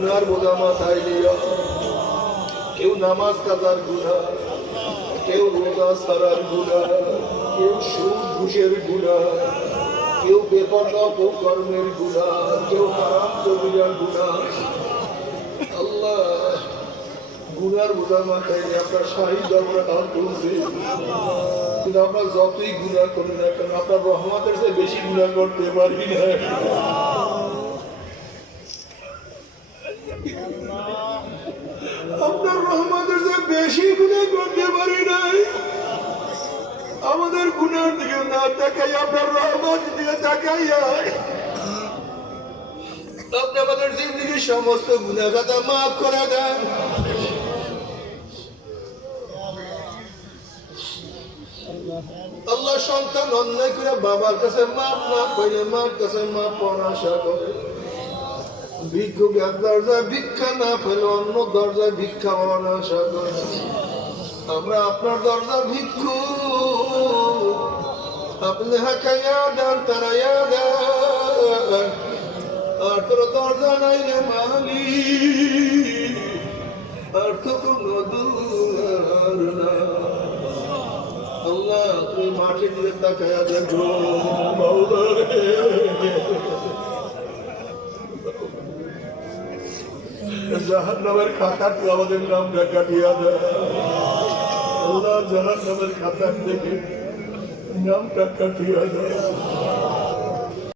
গুনার বোঝা মাথায় নিও কেউ নামাজ কাজার গুণা, কেউ রোজা সারার গুণা, কেউ সুদ, ঘুষের গুণা, কেউ বেপর্দা কর্মের গুণা, কেউ হারাম কবিরার গুণা। আল্লাহ গুনার বোঝা মাথায় নিয়ে আপনার সাহিত্য আমরা হাত তুলছি কিন্তু আমরা যতই গুণা করি না কেন, আপনার রহমতের চেয়ে বেশি গুণা করতে পারি না আপনার রহমতের চেয়ে আমাদের গুণার দিকে না তাকাই, আপনার রহমত দিকে তাকাইয়া আমাদের জিন্দগির সমস্ত গুণাগাতা মাফ করে দেন। আল্লাহ সন্তান অন্যায় করে বাবার কাছে মাপ না কইলে মার কাছে মাপ আশা করে। ভিক্ষুক এক দরজায় ভিক্ষা না পেলে অন্য দরজায় ভিক্ষা পাওয়ার আশা করে। আমরা আপনার দরজা ভিক্ষু আপনি হাকাইয়া দেন তারাইয়া দেন। আর তোর দরজা নাই রে মালি আর তো কোনো আল্লাহ তুমি মাঠে দিয়ে তাকায়া দেখো। মাওলা রে খাতা তুই আমাদের নামটা কাটিয়া দেয়। আল্লাহ জাহান নামের খাতার থেকে নামটা কাটিয়া দেয়।